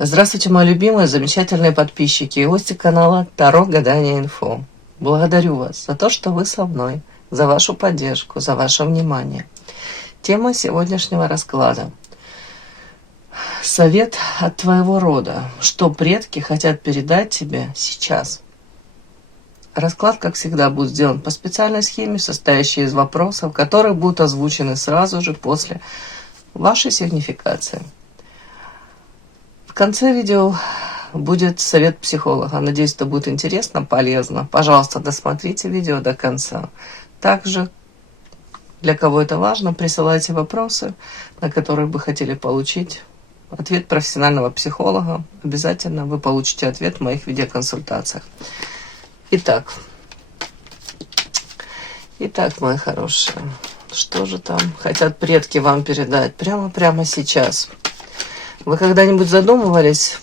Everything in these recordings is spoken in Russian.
Здравствуйте, мои любимые, замечательные подписчики и гости канала Таро Гадание Инфо. Благодарю вас за то, что вы со мной, за вашу поддержку, за ваше внимание. Тема сегодняшнего расклада. Совет от твоего рода. Что предки хотят передать тебе сейчас? Расклад, как всегда, будет сделан по специальной схеме, состоящей из вопросов, которые будут озвучены сразу же после вашей сигнификации. В конце видео будет совет психолога. Надеюсь, это будет интересно, полезно. Пожалуйста, досмотрите видео до конца. Также, для кого это важно, присылайте вопросы, на которые бы хотели получить ответ профессионального психолога. Обязательно вы получите ответ в моих видеоконсультациях. Итак, мои хорошие, что же там хотят предки вам передать прямо сейчас? Вы когда-нибудь задумывались,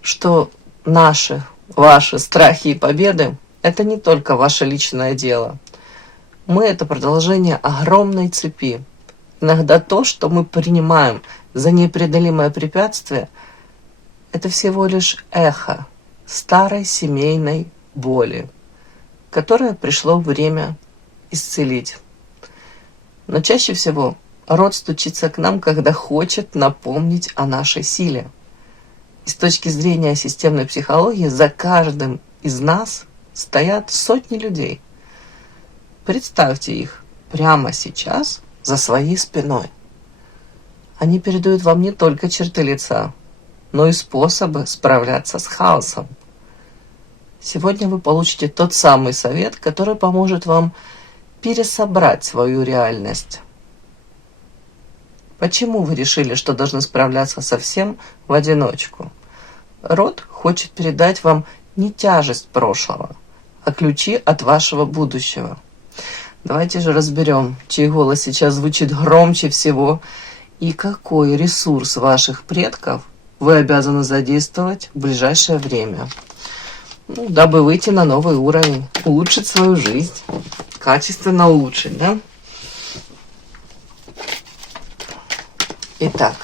что ваши страхи и победы – это не только ваше личное дело? Мы – это продолжение огромной цепи. Иногда то, что мы принимаем за непреодолимое препятствие, это всего лишь эхо старой семейной боли, которое пришло время исцелить. Но чаще всего род стучится к нам, когда хочет напомнить о нашей силе. И с точки зрения системной психологии, за каждым из нас стоят сотни людей. Представьте их прямо сейчас за своей спиной. Они передают вам не только черты лица, но и способы справляться с хаосом. Сегодня вы получите тот самый совет, который поможет вам пересобрать свою реальность. Почему вы решили, что должны справляться со всем в одиночку? Род хочет передать вам не тяжесть прошлого, а ключи от вашего будущего. Давайте же разберем, чей голос сейчас звучит громче всего и какой ресурс ваших предков вы обязаны задействовать в ближайшее время, дабы выйти на новый уровень, улучшить свою жизнь, качественно улучшить, да? Итак,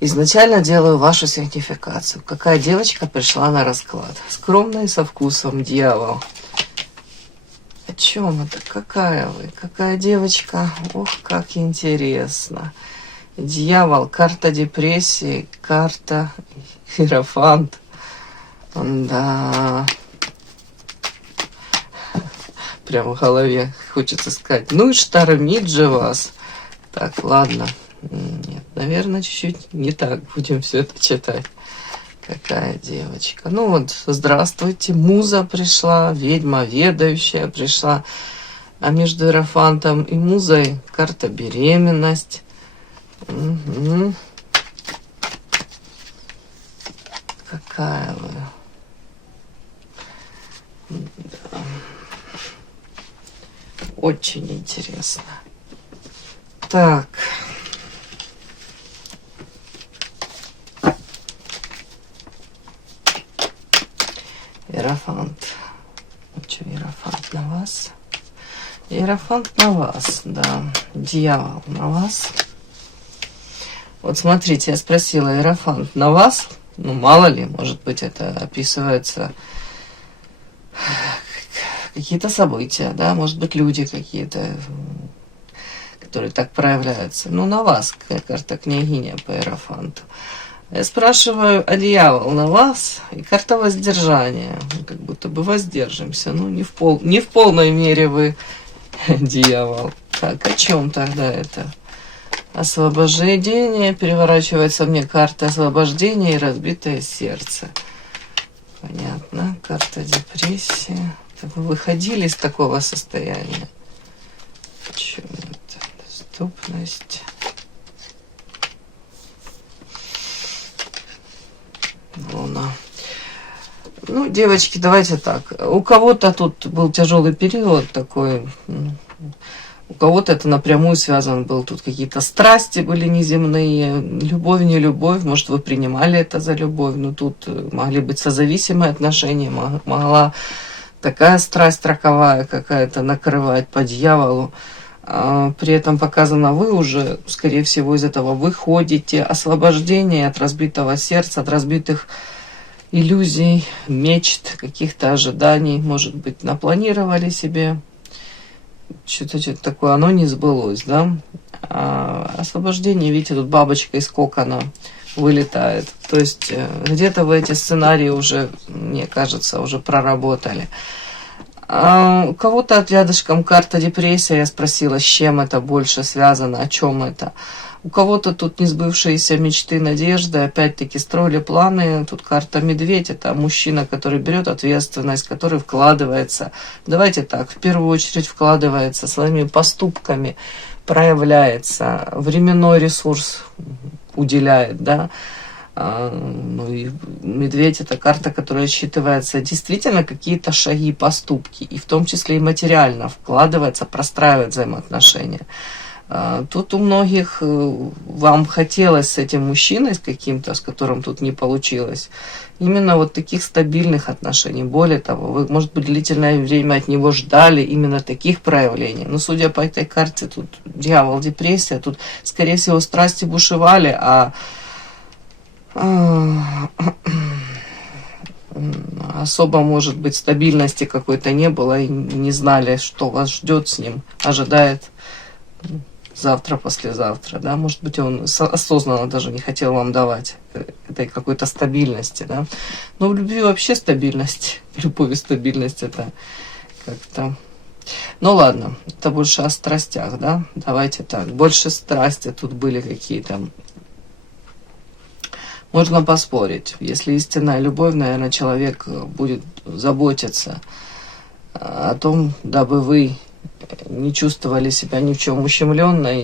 изначально делаю вашу сигнификацию. Какая девочка пришла на расклад? Скромная и со вкусом, дьявол. О чем это? Какая вы? Какая девочка? Ох, как интересно. Дьявол, карта депрессии, карта Иерофант. Да. Прямо в голове хочется сказать. Ну и штормит же вас. Так, ладно. Нет, наверное, чуть-чуть не так будем все это читать. Какая девочка. Ну вот, здравствуйте. Муза пришла, ведьма ведающая пришла. А между Иерофантом и Музой карта беременность. Угу. Какая вы. Да. Очень интересно. Так. Иерофант. Что, Иерофант на вас? Иерофант на вас, да. Дьявол на вас. Вот смотрите, я спросила, Иерофант на вас? Ну, мало ли, может быть, это описывается какие-то события, да, может быть, люди какие-то, которые так проявляются. Ну, на вас, карта княгиня по Иерофанту. Я спрашиваю, а дьявол на вас? И карта воздержания. Как будто бы воздержимся. Ну, не в полной мере вы дьявол. Так, о чем тогда это? Освобождение. Переворачивается мне карта освобождения и разбитое сердце. Понятно. Карта депрессии. Вы выходили из такого состояния? Что это? Доступность. Луна. Ну, девочки, давайте так. У кого-то тут был тяжелый период такой. У кого-то это напрямую связано был. Тут какие-то страсти были неземные. Любовь, не любовь. Может, вы принимали это за любовь. Но тут могли быть созависимые отношения. Могла такая страсть роковая какая-то накрывать по дьяволу. При этом показано, вы уже, скорее всего, из этого выходите. Освобождение от разбитого сердца, от разбитых иллюзий, мечт, каких-то ожиданий. Может быть, напланировали себе. Что-то такое, оно не сбылось, да? Освобождение, видите, тут бабочка из кокона вылетает. То есть где-то вы эти сценарии уже, мне кажется, уже проработали. У кого-то от рядышком карта депрессия, я спросила, с чем это больше связано, о чем это. У кого-то тут несбывшиеся мечты, надежды, опять-таки строили планы. Тут карта медведь, это мужчина, который берет ответственность, который вкладывается. Давайте так, в первую очередь вкладывается своими поступками, проявляется, временной ресурс уделяет, да. Ну и медведь — это карта, которая считывается действительно какие-то шаги, поступки, и в том числе и материально вкладывается, простраивает взаимоотношения. Тут у многих вам хотелось с этим мужчиной, с каким-то, с которым тут не получилось, именно вот таких стабильных отношений. Более того, вы, может быть, длительное время от него ждали именно таких проявлений. Но судя по этой карте, тут дьявол, депрессия, тут, скорее всего, страсти бушевали, особо, может быть, стабильности какой-то не было, и не знали, что вас ждет с ним, ожидает завтра, послезавтра, да, может быть, он осознанно даже не хотел вам давать этой какой-то стабильности, да, но в любви вообще стабильность, в любви стабильность это как-то, ну ладно, это больше о страстях, да, давайте так, больше страсти тут были какие-то. Можно поспорить. Если истинная любовь, наверное, человек будет заботиться о том, дабы вы не чувствовали себя ни в чем ущемленной,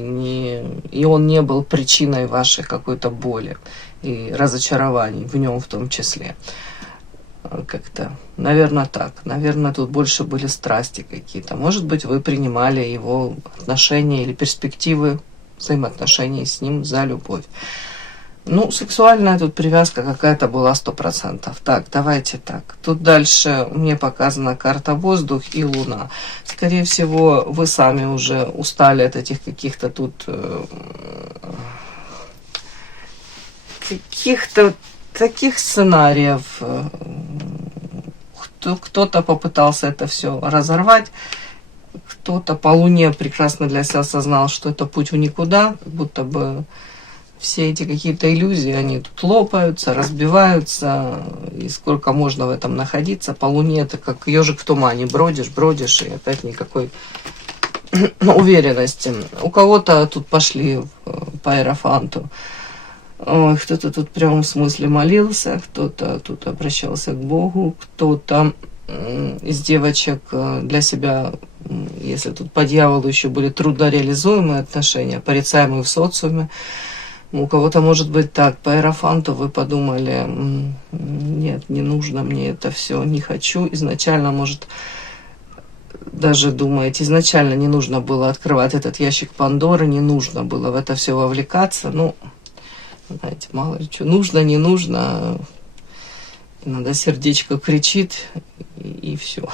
и он не был причиной вашей какой-то боли и разочарований, в нем в том числе. Как-то, наверное, так. Наверное, тут больше были страсти какие-то. Может быть, вы принимали его отношения или перспективы взаимоотношений с ним за любовь. Ну, сексуальная тут привязка какая-то была 100%. Так, давайте так. Тут дальше мне показана карта воздух и луна. Скорее всего, вы сами уже устали от этих каких-то тут каких-то таких сценариев. Кто-то попытался это все разорвать, кто-то по луне прекрасно для себя осознал, что это путь в никуда, как будто бы все эти какие-то иллюзии, они тут лопаются, разбиваются, и сколько можно в этом находиться. По луне это как ежик в тумане, бродишь, и опять никакой уверенности. У кого-то тут пошли по иерофанту. Ой, кто-то тут в прямом смысле молился, кто-то тут обращался к Богу, кто-то из девочек для себя, если тут по дьяволу еще были труднореализуемые отношения, порицаемые в социуме. У кого-то может быть так, по иерофанту вы подумали, нет, не нужно мне это все, не хочу. Изначально, может, даже думаете, изначально не нужно было открывать этот ящик Пандоры, не нужно было в это все вовлекаться. Ну, знаете, мало ли что, нужно, не нужно, иногда сердечко кричит, и все.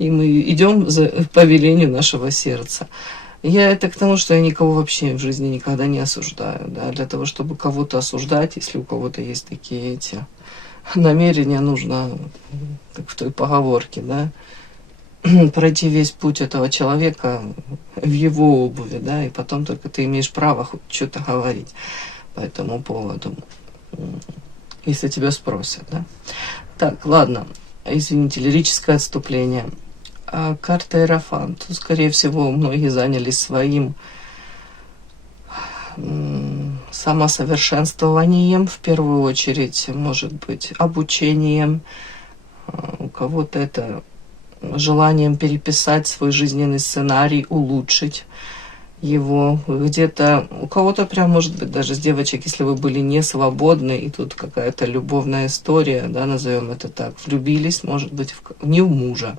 И мы идем по велению нашего сердца. Я это к тому, что я никого вообще в жизни никогда не осуждаю. Да? Для того, чтобы кого-то осуждать, если у кого-то есть такие эти намерения, нужно, как в той поговорке, да, пройти весь путь этого человека в его обуви, да, и потом только ты имеешь право хоть что-то говорить по этому поводу, если тебя спросят. Да? Так, ладно, извините, лирическое отступление. Карта Иерофант. Скорее всего, многие занялись своим самосовершенствованием, в первую очередь, может быть, обучением. У кого-то это желанием переписать свой жизненный сценарий, улучшить его. Где-то у кого-то прям, может быть, даже с девочек, если вы были не свободны, и тут какая-то любовная история, да, назовем это так, влюбились, может быть, не в мужа,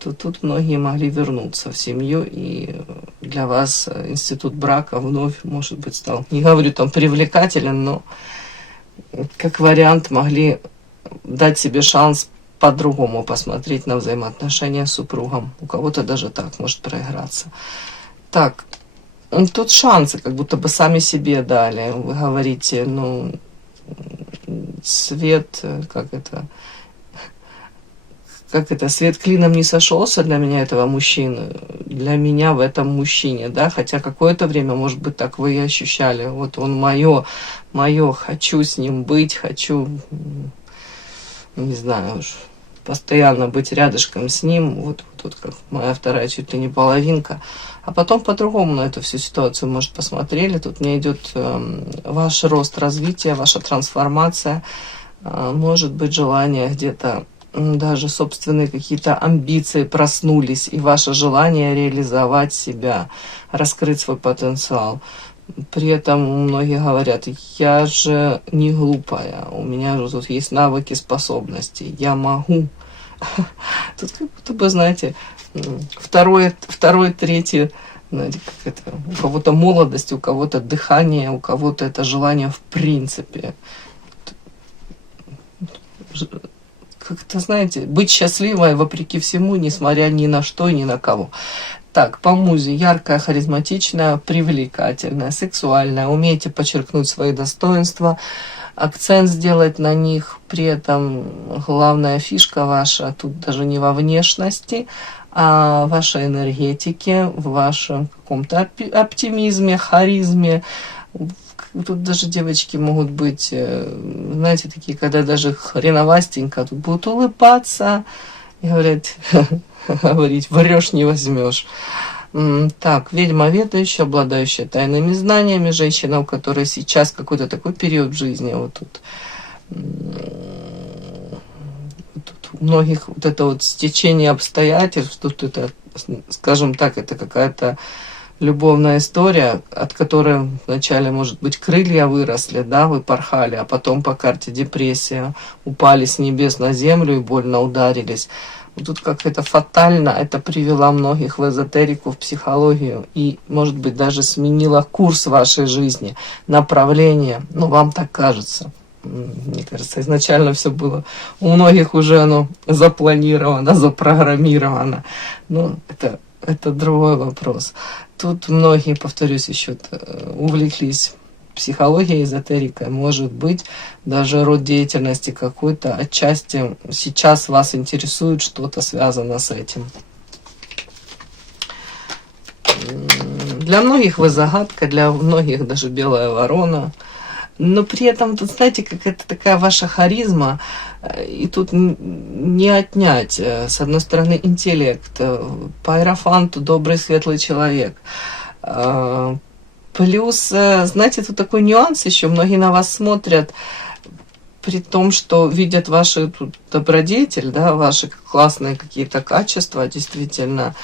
то тут многие могли вернуться в семью, и для вас институт брака вновь, может быть, стал, не говорю там привлекателен, но как вариант могли дать себе шанс по-другому посмотреть на взаимоотношения с супругом. У кого-то даже так может проиграться. Так, тут шансы как будто бы сами себе дали. Вы говорите, ну, свет, как это, свет клином не сошелся для меня этого мужчины, для меня в этом мужчине, да, хотя какое-то время, может быть, так вы и ощущали, вот он мое, хочу с ним быть, хочу, не знаю уж, постоянно быть рядышком с ним, вот как моя вторая чуть ли не половинка, а потом по-другому на эту всю ситуацию, может, посмотрели, тут мне идет ваш рост развития, ваша трансформация, может быть, желание где-то, даже собственные какие-то амбиции проснулись, и ваше желание реализовать себя, раскрыть свой потенциал. При этом многие говорят, я же не глупая, у меня же тут есть навыки, способности, я могу. Тут как будто бы, знаете, второе, третье, знаете, как это, у кого-то молодость, у кого-то дыхание, у кого-то это желание в принципе. Как-то, знаете, быть счастливой вопреки всему, несмотря ни на что и ни на кого. Так, по музе. Яркая, харизматичная, привлекательная, сексуальная. Умеете подчеркнуть свои достоинства, акцент сделать на них. При этом главная фишка ваша тут даже не во внешности, а в вашей энергетике, в вашем каком-то оптимизме, харизме. Тут даже девочки могут быть, знаете, такие, когда даже хреновастенько, тут будут улыбаться и говорить, врешь не возьмешь. Так, ведьма ведающая, обладающая тайными знаниями, женщина, у которой сейчас какой-то такой период в жизни, вот тут у многих вот это вот стечение обстоятельств, тут это, скажем так, это какая-то любовная история, от которой вначале, может быть, крылья выросли, да, вы порхали, а потом по карте депрессия, упали с небес на землю и больно ударились. Вот тут как это фатально, это привело многих в эзотерику, в психологию и, может быть, даже сменило курс вашей жизни, направление, ну, вам так кажется. Мне кажется, изначально все было, у многих уже оно запланировано, запрограммировано, но это другой вопрос. Тут многие, повторюсь, еще увлеклись психологией, эзотерикой. Может быть, даже род деятельности какой-то отчасти сейчас вас интересует, что-то связано с этим. Для многих вы загадка, для многих даже белая ворона. Но при этом, тут, знаете, какая-то такая ваша харизма, и тут не отнять. С одной стороны, интеллект, по иерофанту добрый, светлый человек. Плюс, знаете, тут такой нюанс еще, многие на вас смотрят, при том, что видят ваши тут добродетель, да, ваши классные какие-то качества, действительно,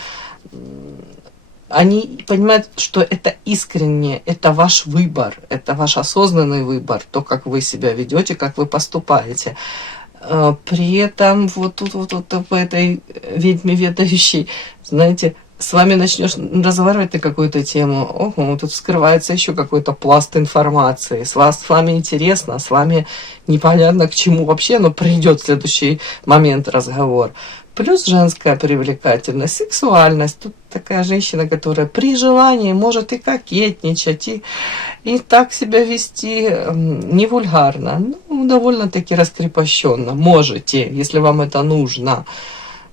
они понимают, что это искренне, это ваш выбор, это ваш осознанный выбор, то, как вы себя ведете, как вы поступаете. При этом вот тут вот в этой ведьме ведающей, знаете, с вами начнешь разговаривать на какую-то тему, ого, тут вскрывается еще какой-то пласт информации, с вами интересно, с вами непонятно к чему вообще, но придет в следующий момент разговор. Плюс женская привлекательность, сексуальность. Тут такая женщина, которая при желании может и кокетничать, и так себя вести не вульгарно, ну, довольно-таки раскрепощенно. Можете, если вам это нужно.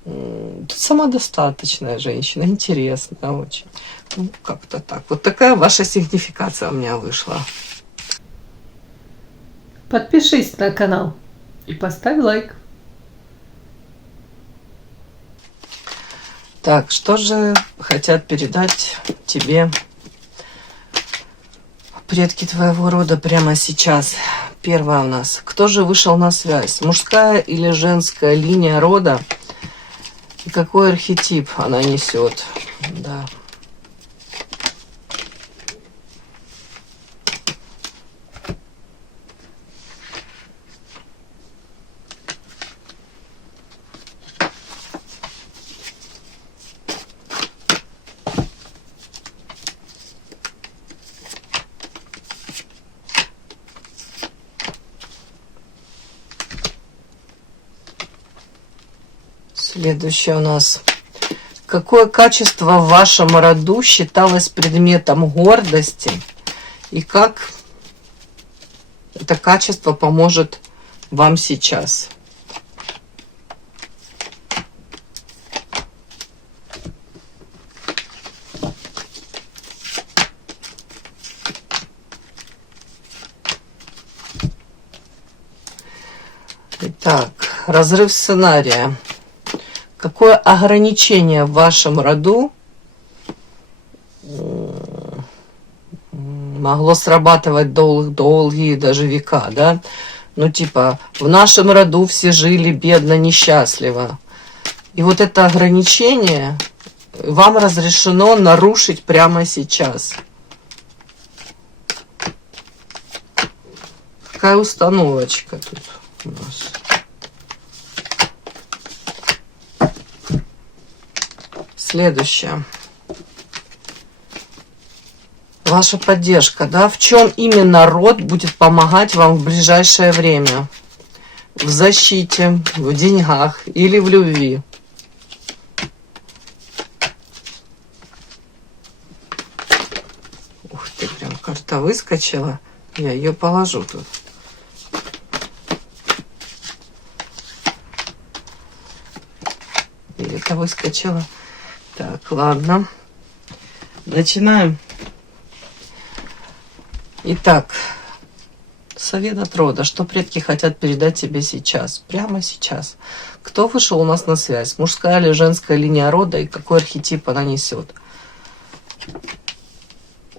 Тут самодостаточная женщина, интересная очень. Ну, как-то так. Вот такая ваша сигнификация у меня вышла. Подпишись на канал и поставь лайк. Так, что же хотят передать тебе предки твоего рода прямо сейчас? Первое у нас. Кто же вышел на связь? Мужская или женская линия рода? И какой архетип она несет? Да. Следующее у нас Какое качество в вашем роду считалось предметом гордости и как это качество поможет вам сейчас? Итак, разрыв сценария. Какое ограничение в вашем роду могло срабатывать долгие даже века, да? Ну, типа, в нашем роду все жили бедно, несчастливо. И вот это ограничение вам разрешено нарушить прямо сейчас. Какая установочка тут у нас? Следующее. Ваша поддержка, да? В чем именно род будет помогать вам в ближайшее время? В защите, в деньгах или в любви? Ух ты, прям карта выскочила. Я ее положу тут. И это выскочило. Так, ладно. Начинаем. Итак, совет от рода. Что предки хотят передать тебе сейчас? Прямо сейчас. Кто вышел у нас на связь? Мужская или женская линия рода? И какой архетип она несет?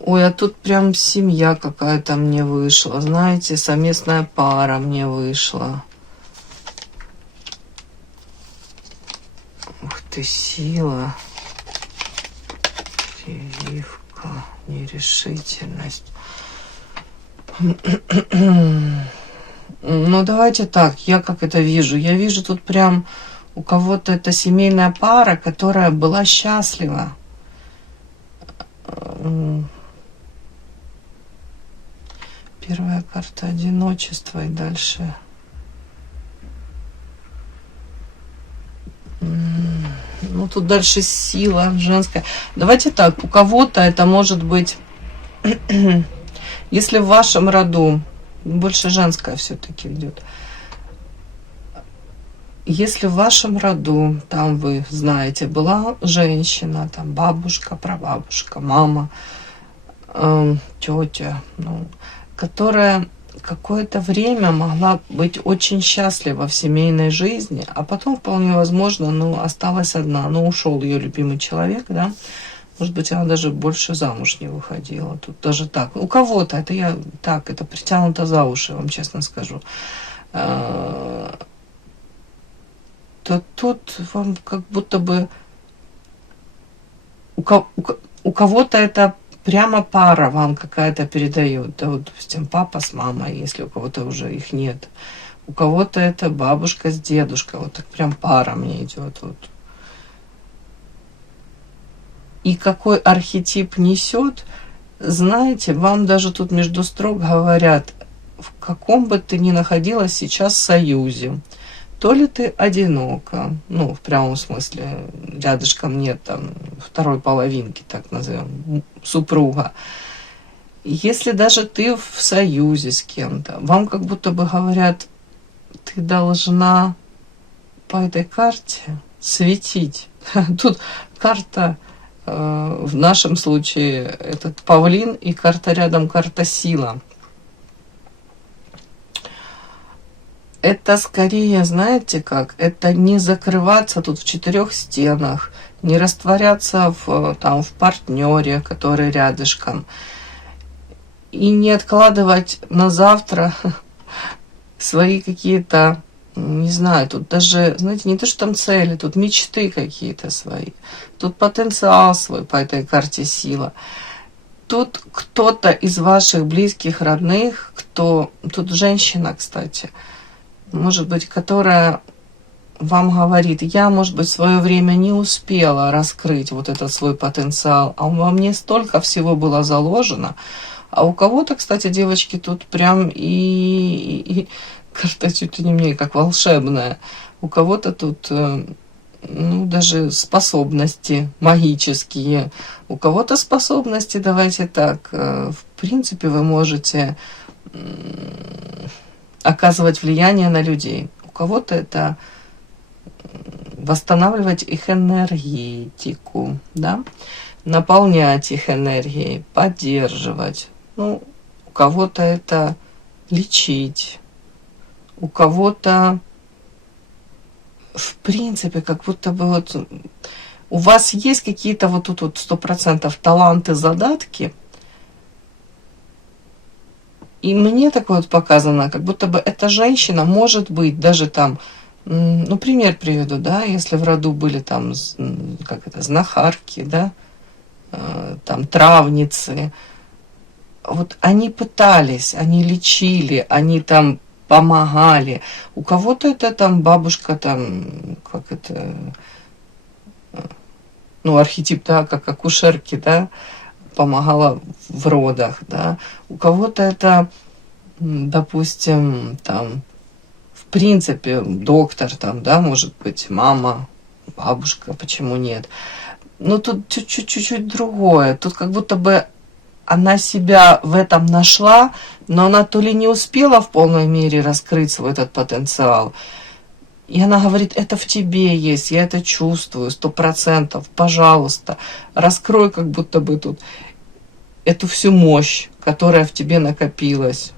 Ой, а тут прям семья какая-то мне вышла. Знаете, совместная пара мне вышла. Ух ты, сила. Прививка, нерешительность. Ну, давайте так, я как это вижу? Я вижу тут прям у кого-то это семейная пара, которая была счастлива. Первая карта одиночества и дальше. Ну, тут дальше сила женская. Давайте так, у кого-то это может быть, если в вашем роду, больше женская все-таки идет. Если в вашем роду, там вы знаете, была женщина, там бабушка, прабабушка, мама, тетя, ну, которая какое-то время могла быть очень счастлива в семейной жизни, а потом вполне возможно, ну, осталась одна, ну, ушел ее любимый человек, да, может быть, она даже больше замуж не выходила, тут даже так, у кого-то, это я так, это притянуто за уши, я вам честно скажу, то тут вам как будто бы у кого-то это прямо пара вам какая-то передает. Да, вот, допустим, папа с мамой, если у кого-то уже их нет. У кого-то это бабушка с дедушкой. Вот так прям пара мне идет. Вот. И какой архетип несет, знаете, вам даже тут между строк говорят, в каком бы ты ни находилась сейчас союзе. То ли ты одинока, ну, в прямом смысле, рядышком нет там второй половинки, так назовем, супруга. Если даже ты в союзе с кем-то, вам как будто бы говорят, ты должна по этой карте светить. Тут карта, в нашем случае, этот павлин, и карта рядом, карта сила. Это скорее, знаете как, это не закрываться тут в четырех стенах, не растворяться там, в партнере, который рядышком, и не откладывать на завтра свои какие-то, не знаю, тут даже, знаете, не то, что там цели, тут мечты какие-то свои, тут потенциал свой по этой карте сила. Тут кто-то из ваших близких, родных, тут женщина, кстати, может быть, которая вам говорит, я, может быть, в свое время не успела раскрыть вот этот свой потенциал, а во мне столько всего было заложено. А у кого-то, кстати, девочки, тут прям и карта чуть ли не мне как волшебная. У кого-то тут ну, даже способности магические. У кого-то способности, давайте так, в принципе, вы можете оказывать влияние на людей. У кого-то это восстанавливать их энергетику, да, наполнять их энергией, поддерживать. Ну, у кого-то это лечить, у кого-то, в принципе, как будто бы вот у вас есть какие-то вот тут вот 100% таланты, задатки. И мне такое вот показано, как будто бы эта женщина может быть даже там, ну, пример приведу, да, если в роду были там, как это, знахарки, да, там травницы, вот они пытались, они лечили, они там помогали. У кого-то это там бабушка там, как это, ну, архетип, да, как акушерки, да, помогала в родах, да. У кого-то это, допустим, там, в принципе, доктор, там, да, может быть, мама, бабушка, почему нет. Но тут чуть-чуть другое. Тут как будто бы она себя в этом нашла, но она то ли не успела в полной мере раскрыть свой этот потенциал. И она говорит, это в тебе есть, я это чувствую, 100%, пожалуйста, раскрой как будто бы тут эту всю мощь, которая в тебе накопилась.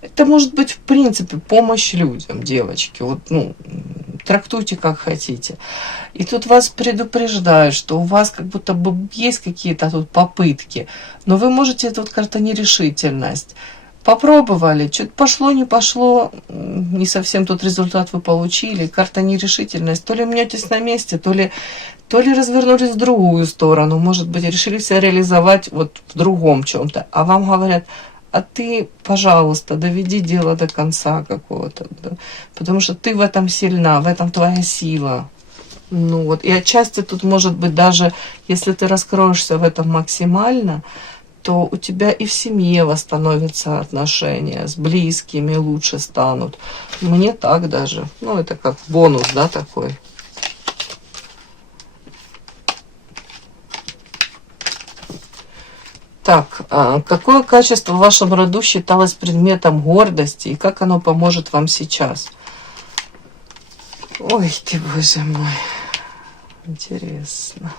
Это может быть, в принципе, помощь людям, девочки. Вот, ну, трактуйте как хотите. И тут вас предупреждают, что у вас как будто бы есть какие-то тут попытки, но вы можете, это вот как-то нерешительность. Попробовали, что-то пошло, не пошло, не совсем тот результат вы получили, карта нерешительность. То ли мнетесь на месте, то ли развернулись в другую сторону, может быть, решили себя реализовать вот в другом чем-то. А вам говорят, а ты, пожалуйста, доведи дело до конца какого-то, да? Потому что ты в этом сильна, в этом твоя сила. Ну вот, и отчасти тут может быть даже, если ты раскроешься в этом максимально, то у тебя и в семье восстановятся отношения, с близкими лучше станут. Мне так даже, ну это как бонус, да, такой. Так, какое качество в вашем роду считалось предметом гордости и как оно поможет вам сейчас? Ой, ты, боже мой, интересно.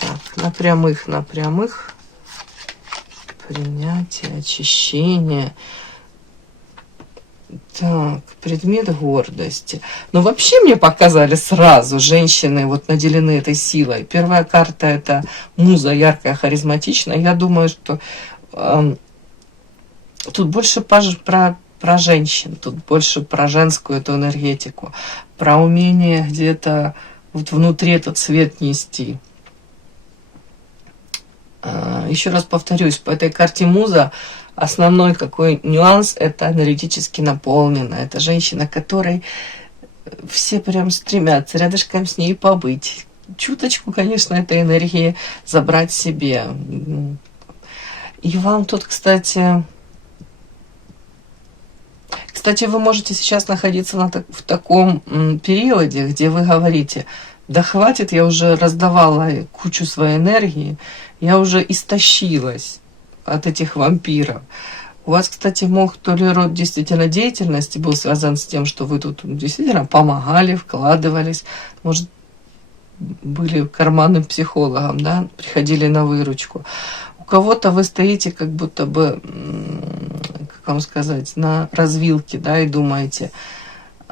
Так, на прямых. Принятие, очищение. Так, предмет гордости. Но вообще мне показали сразу, женщины вот наделены этой силой. Первая карта это муза, яркая, харизматичная. Я думаю, что тут больше про женщин, тут больше про женскую эту энергетику, про умение где-то вот внутри этот свет нести. Еще раз повторюсь, по этой карте муза основной какой нюанс – это энергетически наполненная. Это женщина, которой все прям стремятся рядышком с ней побыть. Чуточку, конечно, этой энергии забрать себе. И вам тут, кстати, вы можете сейчас находиться в таком периоде, где вы говорите, да хватит, я уже раздавала кучу своей энергии, я уже истощилась от этих вампиров. У вас, кстати, мог то ли род действительно деятельности был связан с тем, что вы тут действительно помогали, вкладывались, может, были карманным психологом, да, приходили на выручку. У кого-то вы стоите как будто бы, как вам сказать, на развилке, да, и думаете,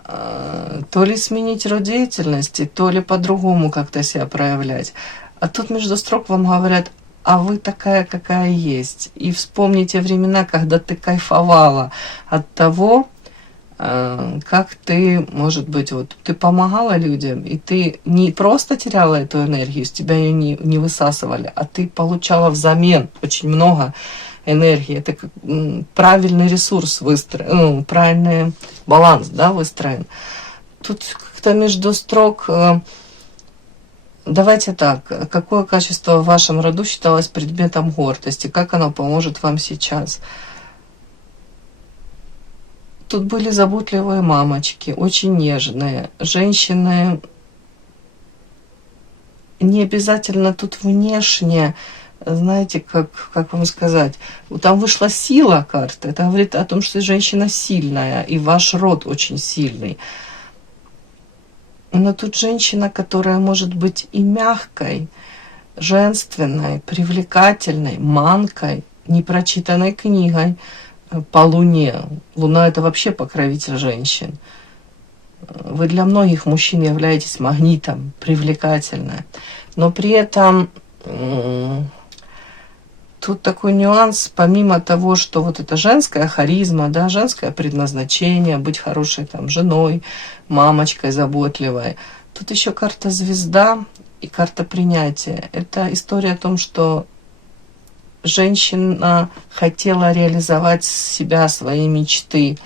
то ли сменить род деятельности, то ли по-другому как-то себя проявлять. А тут между строк вам говорят, а вы такая, какая есть. И вспомните времена, когда ты кайфовала от того, как ты, может быть, вот ты помогала людям, и ты не просто теряла эту энергию, с тебя ее не высасывали, а ты получала взамен очень много энергии. Это как правильный ресурс выстроен, правильный баланс, да, выстроен. Тут как-то между строк... Давайте так, какое качество в вашем роду считалось предметом гордости? Как оно поможет вам сейчас? тут были заботливые мамочки, очень нежные. Женщины не обязательно тут внешне, знаете, как вам сказать, вот там вышла сила карты, это говорит о том, что женщина сильная, и ваш род очень сильный. Но тут женщина, которая может быть и мягкой, женственной, привлекательной, манкой, непрочитанной книгой по Луне. Луна — это вообще покровитель женщин. Вы для многих мужчин являетесь магнитом, привлекательной. Но при этом тут такой нюанс, помимо того, что вот это женская харизма, да, женское предназначение, быть хорошей там женой, мамочкой заботливой. Тут еще карта звезда и карта принятия. Это история о том, что женщина хотела реализовать себя, свои мечты.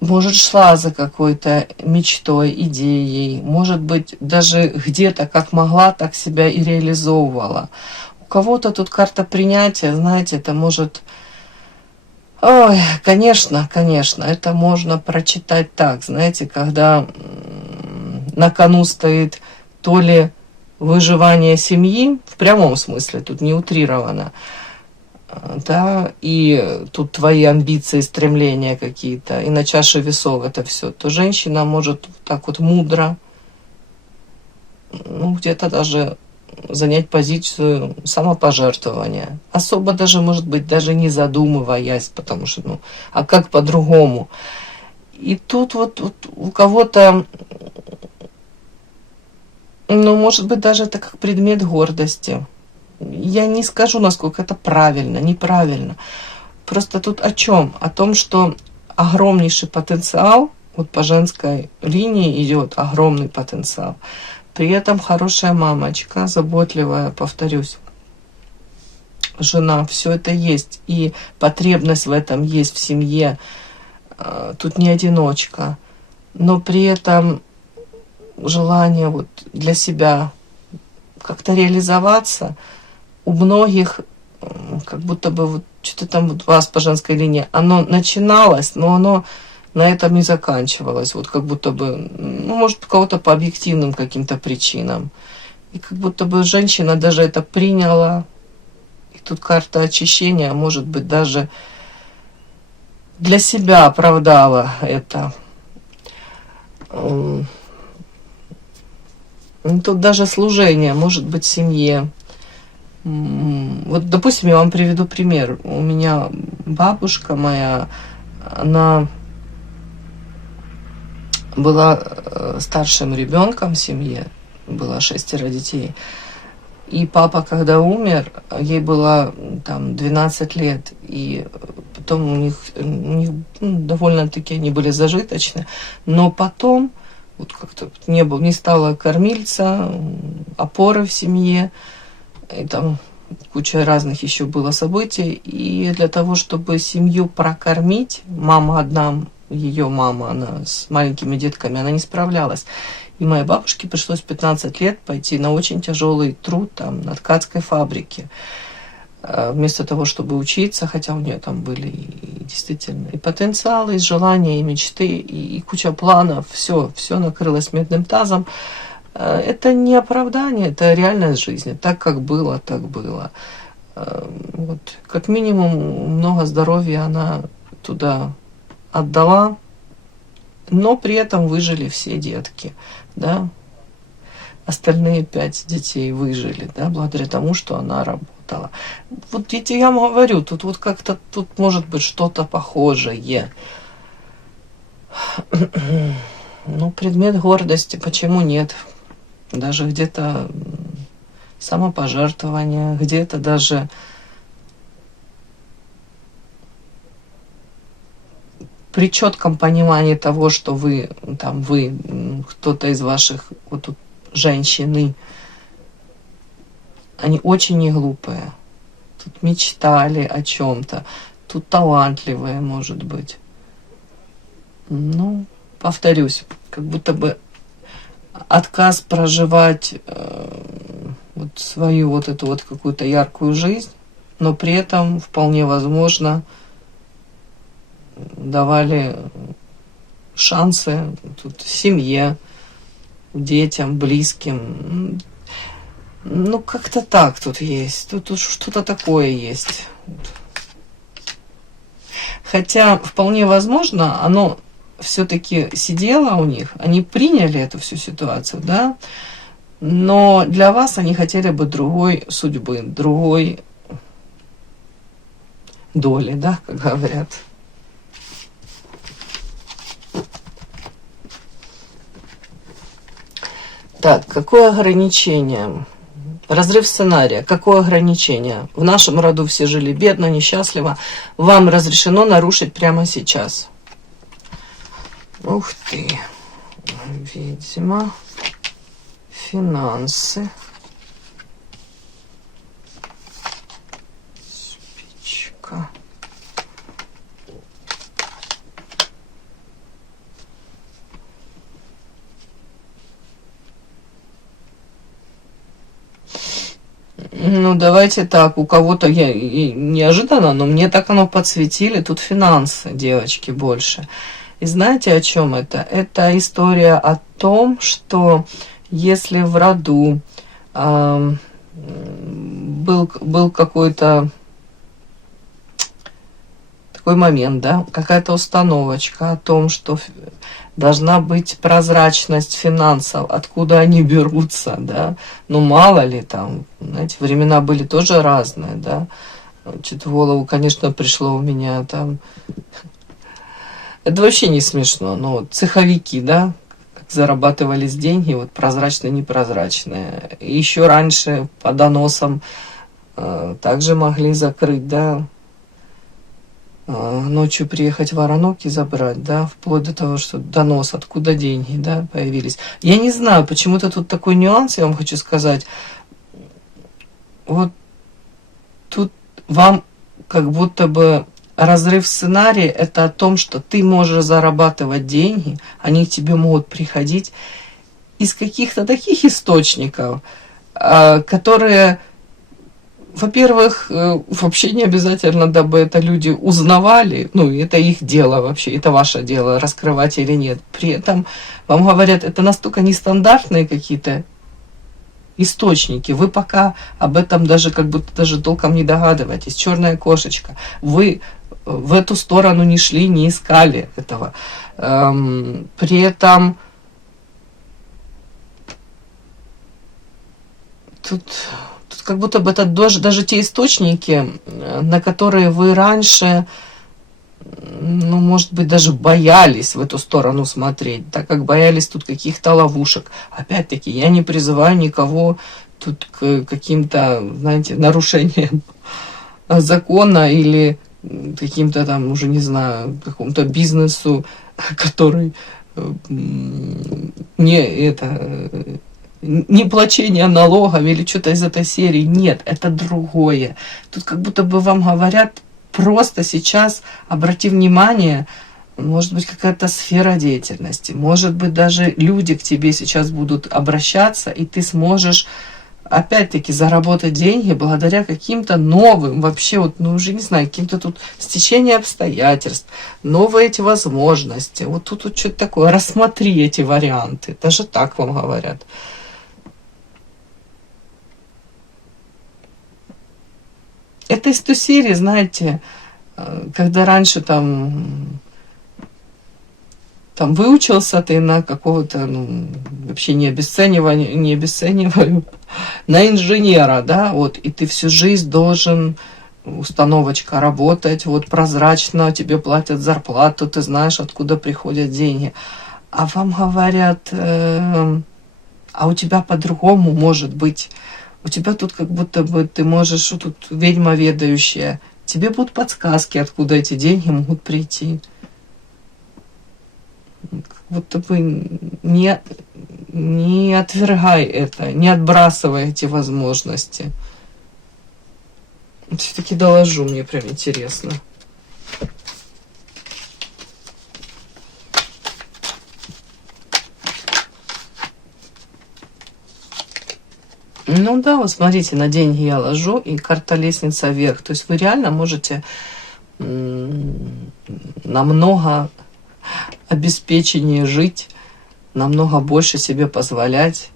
Может, шла за какой-то мечтой, идеей. Может быть, даже где-то как могла, так себя и реализовывала. У кого-то тут карта принятия, знаете, это может... Ой, конечно, это можно прочитать так, знаете, когда на кону стоит то ли выживание семьи, в прямом смысле, тут не утрировано, да, и тут твои амбиции, стремления какие-то, и на чаше весов это все, то женщина может так вот мудро, ну, где-то даже занять позицию самопожертвования. Особо даже, может быть, даже не задумываясь, потому что, ну, а как по-другому? И тут вот у кого-то, ну, может быть, даже это как предмет гордости. Я не скажу, насколько это правильно, неправильно. Просто тут о чем? О том, что огромнейший потенциал, вот по женской линии идет огромный потенциал. При этом хорошая мамочка, заботливая, повторюсь, жена, все это есть. И потребность в этом есть в семье. Тут не одиночка. Но при этом желание вот для себя как-то реализоваться у многих, как будто бы вот что-то там вот у вас по женской линии, оно начиналось, но оно на этом и заканчивалось. Вот как будто бы, ну, может, у кого-то по объективным каким-то причинам. И как будто бы женщина даже это приняла. И тут карта очищения, может быть, даже для себя оправдала это. Тут даже служение, может быть, семье. Вот, допустим, я вам приведу пример. У меня бабушка моя, она была старшим ребенком в семье, было 6 детей. И папа, когда умер, ей было там 12 лет. И потом у них довольно-таки они были зажиточны. Но потом вот как-то не стало кормильца, опоры в семье. И там куча разных еще было событий. И для того, чтобы семью прокормить, мама одна, ее мама, она с маленькими детками, она не справлялась. И моей бабушке пришлось 15 лет пойти на очень тяжелый труд там, на ткацкой фабрике. Вместо того, чтобы учиться, хотя у нее там были и действительно и потенциалы, и желания, и мечты, и куча планов, все накрылось медным тазом. Это не оправдание, это реальность жизни. Так, как было, так было. Вот. Как минимум, много здоровья она туда отдала, но при этом выжили все детки, да. Остальные 5 детей выжили, да, благодаря тому, что она работала. Вот видите, я вам говорю, тут вот как-то, тут может быть что-то похожее. Ну, предмет гордости, почему нет? Даже где-то самопожертвование, где-то даже при четком понимании того, что вы, там, кто-то из ваших вот тут женщины, они очень не глупые. Тут мечтали о чем-то, тут талантливые, может быть. Ну, повторюсь, как будто бы отказ проживать вот свою вот эту вот какую-то яркую жизнь, но при этом вполне возможно давали шансы тут семье, детям, близким. Ну, как-то так тут есть. Тут что-то такое есть. Хотя, вполне возможно, оно все-таки сидело у них. Они приняли эту всю ситуацию, да? Но для вас они хотели бы другой судьбы, другой доли, да, как говорят. Так, какое ограничение? Разрыв сценария. Какое ограничение? В нашем роду все жили бедно, несчастливо. Вам разрешено нарушить прямо сейчас. Ух ты. Видимо. Финансы. Спичка. Ну, давайте так, у кого-то я неожиданно, но мне так оно подсветили. Тут финансы, девочки, больше. И знаете, о чем это? Это история о том, что если в роду был какой-то такой момент, да, какая-то установочка о том, что должна быть прозрачность финансов, откуда они берутся, да. Ну, мало ли там, знаете, времена были тоже разные, да. Чуть в голову, конечно, пришло у меня там... Это вообще не смешно, но вот цеховики, да, как зарабатывались деньги, вот прозрачные, непрозрачные. И еще раньше по доносам также могли закрыть, да, ночью приехать воронок и забрать, да, вплоть до того, что донос, откуда деньги, да, появились. Я не знаю, почему-то тут такой нюанс, я вам хочу сказать. Вот тут вам как будто бы разрыв сценария – это о том, что ты можешь зарабатывать деньги, они к тебе могут приходить из каких-то таких источников, которые... Во-первых, вообще не обязательно, дабы это люди узнавали, ну, это их дело вообще, это ваше дело, раскрывать или нет. При этом вам говорят, это настолько нестандартные какие-то источники, вы пока об этом даже как будто даже толком не догадываетесь. Черная кошечка. Вы в эту сторону не шли, не искали этого. При этом тут как будто бы это даже те источники, на которые вы раньше, ну, может быть, даже боялись в эту сторону смотреть, так как боялись тут каких-то ловушек. Опять-таки, я не призываю никого тут к каким-то, знаете, нарушениям закона или каким-то там, уже не знаю, какому-то бизнесу, который не плачение налогов или что-то из этой серии. Нет, это другое. Тут как будто бы вам говорят, просто сейчас обрати внимание, может быть, какая-то сфера деятельности, может быть, даже люди к тебе сейчас будут обращаться, и ты сможешь, опять-таки, заработать деньги благодаря каким-то новым, вообще, вот, ну, уже не знаю, каким-то тут стечением обстоятельств, новые эти возможности. Вот тут вот что-то такое. Рассмотри эти варианты. Даже так вам говорят. Это из той серии, знаете, когда раньше там выучился ты на какого-то, ну, вообще не обесцениваю, на инженера, да, вот, и ты всю жизнь должен, установочка, работать, вот, прозрачно, тебе платят зарплату, ты знаешь, откуда приходят деньги. А вам говорят, а у тебя по-другому может быть. У тебя тут как будто бы ты можешь, что тут ведьма ведающая. Тебе будут подсказки, откуда эти деньги могут прийти. Как будто бы не отвергай это, не отбрасывай эти возможности. Все-таки доложу, мне прям интересно. Ну да, вот смотрите, на деньги я ложу, и карта лестница вверх. То есть вы реально можете намного обеспеченнее жить, намного больше себе позволять.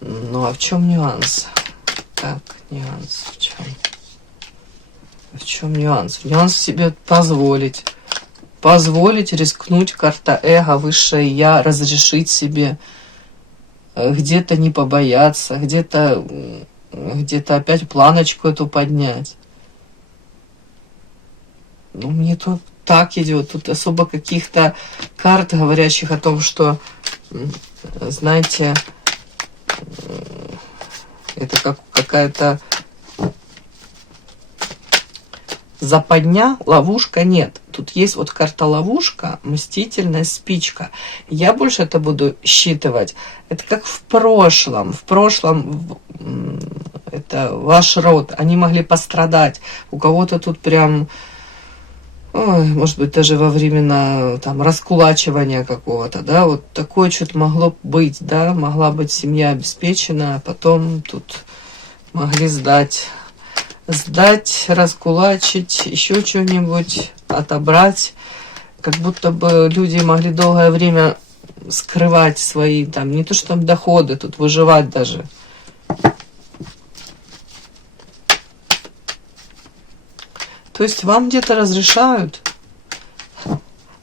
Ну а в чем нюанс? Так, нюанс в чем? В чем нюанс? Нюанс себе позволить. Позволить рискнуть, карта эго, высшее я, разрешить себе где-то не побояться, где-то опять планочку эту поднять. Ну, мне тут так идет, тут особо каких-то карт, говорящих о том, что, знаете, это как какая-то западня, ловушка нет. Тут есть вот карта ловушка, мстительная спичка. Я больше это буду считывать. Это как в прошлом. В прошлом это ваш род. Они могли пострадать. У кого-то тут прям, ой, может быть, даже во времена там раскулачивания какого-то, да, вот такое что-то могло быть, да, могла быть семья обеспечена, а потом тут могли сдать, раскулачить, еще что-нибудь, отобрать. Как будто бы люди могли долгое время скрывать свои, там, не то что там доходы, тут выживать даже. То есть вам где-то разрешают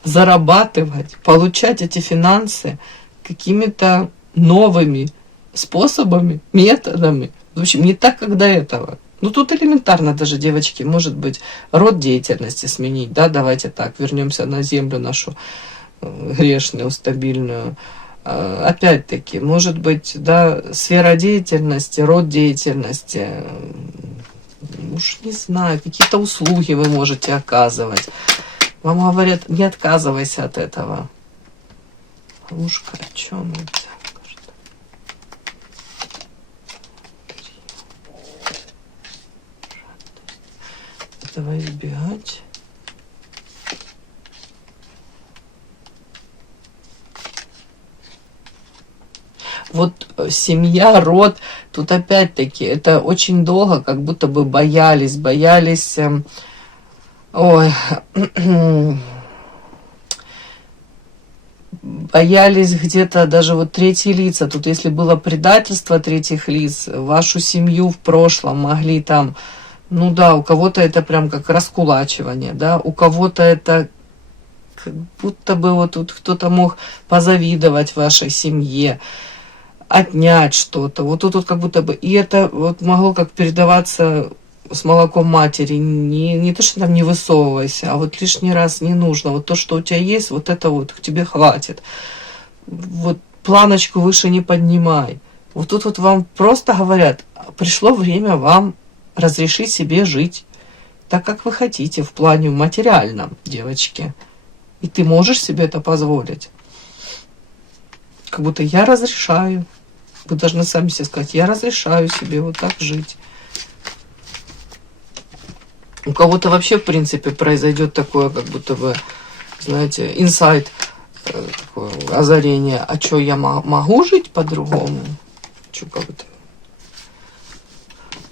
зарабатывать, получать эти финансы какими-то новыми способами, методами. В общем, не так, как до этого. Ну, тут элементарно даже, девочки, может быть, род деятельности сменить, да, давайте так, вернемся на землю нашу грешную, стабильную. Опять-таки, может быть, да, сфера деятельности, род деятельности, уж не знаю, какие-то услуги вы можете оказывать. Вам говорят, не отказывайся от этого. Ушка, о чем это? Давай избегать. Вот семья, род, тут опять-таки, это очень долго, как будто бы боялись, ой, боялись где-то даже вот третьи лица. Тут если было предательство третьих лиц, вашу семью в прошлом могли там, ну да, у кого-то это прям как раскулачивание, да, у кого-то это как будто бы вот тут кто-то мог позавидовать вашей семье, отнять что-то. Вот тут вот как будто бы, и это вот могло как передаваться с молоком матери. Не то, что там не высовывайся, а вот лишний раз не нужно. Вот то, что у тебя есть, вот это вот тебе хватит. Вот планочку выше не поднимай. Вот тут вот вам просто говорят, пришло время вам разрешить себе жить так, как вы хотите, в плане материальном, девочки. И ты можешь себе это позволить. Как будто я разрешаю. Вы должны сами себе сказать, я разрешаю себе вот так жить. У кого-то вообще, в принципе, произойдет такое, как будто бы, знаете, инсайт, такое озарение. А что, я могу жить по-другому? Что как-то...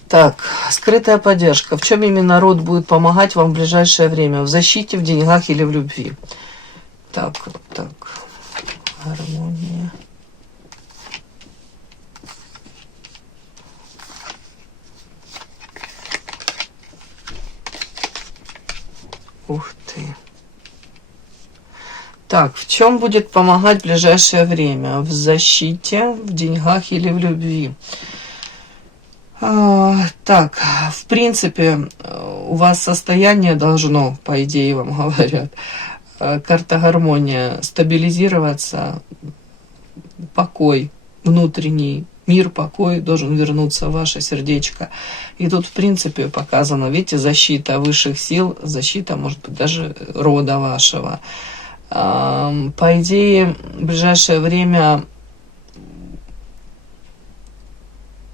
Так, скрытая поддержка. В чем именно род будет помогать вам в ближайшее время? В защите, в деньгах или в любви? Так, гармония. Ух ты. Так, в чем будет помогать в ближайшее время? В защите, в деньгах или в любви? Так, в принципе, у вас состояние должно, по идее, вам говорят, карта гармония, стабилизироваться, покой, внутренний мир, покой должен вернуться в ваше сердечко. И тут, в принципе, показано, видите, защита высших сил, защита, может быть, даже рода вашего. По идее, в ближайшее время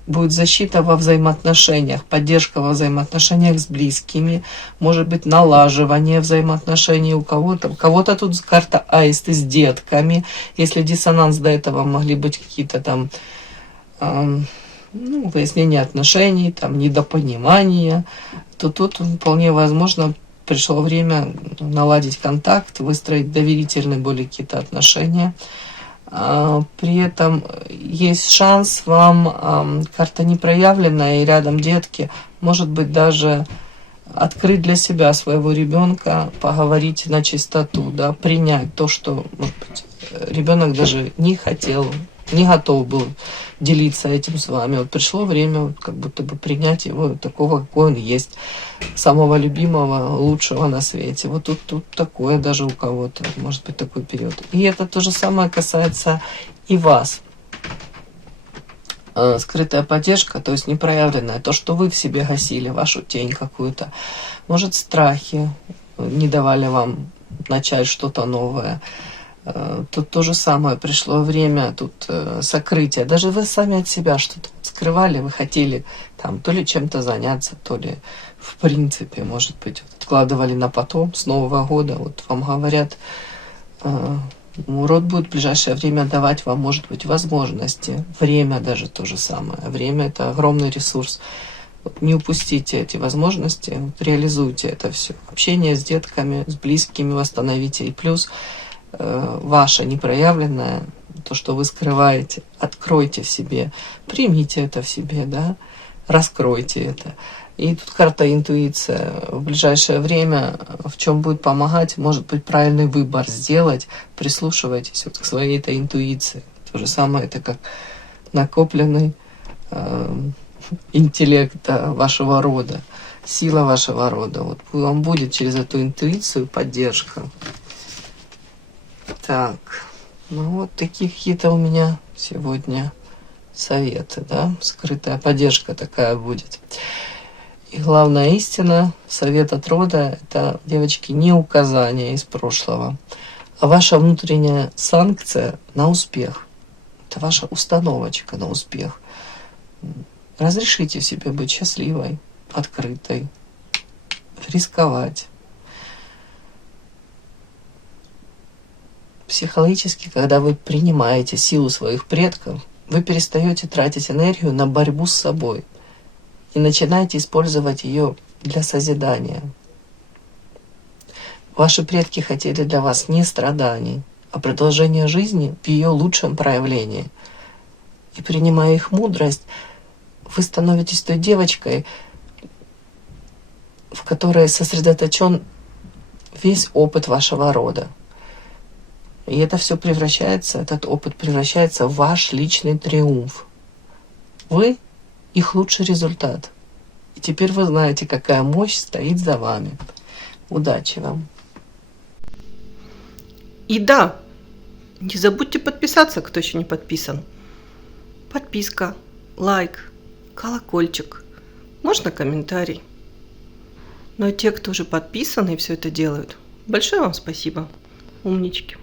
будет защита во взаимоотношениях, поддержка во взаимоотношениях с близкими, может быть, налаживание взаимоотношений у кого-то. У кого-то тут карта аисты с детками. Если диссонанс до этого, могли быть какие-то там выяснения отношений, там недопонимания, то тут вполне возможно пришло время наладить контакт, выстроить доверительные более какие-то отношения. При этом есть шанс вам, карта непроявленная и рядом детки, может быть, даже открыть для себя своего ребенка, поговорить на чистоту, да, принять то, что, может быть, ребенок даже не хотел, не готов был делиться этим с вами. Вот пришло время вот, как будто бы принять его такого, какой он есть, самого любимого, лучшего на свете. Вот тут такое даже у кого-то, может быть, такой период. И это то же самое касается и вас. Скрытая поддержка, то есть непроявленная, то, что вы в себе гасили, вашу тень какую-то. Может, страхи не давали вам начать что-то новое. Тут то же самое, пришло время, тут сокрытие. Даже вы сами от себя что-то скрывали, вы хотели там то ли чем-то заняться, то ли в принципе, может быть, откладывали на потом, с Нового года. Вот вам говорят, урод будет в ближайшее время давать вам, может быть, возможности. Время даже то же самое. Время – это огромный ресурс. Вот не упустите эти возможности, вот реализуйте это все. Общение с детками, с близкими восстановите. И плюс ваше непроявленное, то, что вы скрываете, откройте в себе, примите это в себе, да, раскройте это. И тут карта интуиция. В ближайшее время в чем будет помогать, может быть, правильный выбор сделать. Прислушивайтесь вот к своей этой интуиции. То же самое, это как накопленный интеллект, да, вашего рода, сила вашего рода. Вот вам будет через эту интуицию поддержка. Так, ну вот такие какие-то у меня сегодня советы, да, скрытая поддержка такая будет. И главная истина, совет от рода, это, девочки, не указание из прошлого, а ваша внутренняя санкция на успех. Это ваша установочка на успех. Разрешите себе быть счастливой, открытой, рисковать. Психологически, когда вы принимаете силу своих предков, вы перестаете тратить энергию на борьбу с собой и начинаете использовать ее для созидания. Ваши предки хотели для вас не страданий, а продолжения жизни в ее лучшем проявлении. И принимая их мудрость, вы становитесь той девочкой, в которой сосредоточен весь опыт вашего рода. И это все превращается, этот опыт превращается в ваш личный триумф. Вы их лучший результат. И теперь вы знаете, какая мощь стоит за вами. Удачи вам. И да, не забудьте подписаться, кто еще не подписан. Подписка, лайк, колокольчик, можно комментарий. Ну а те, кто уже подписаны и все это делают, большое вам спасибо. Умнички.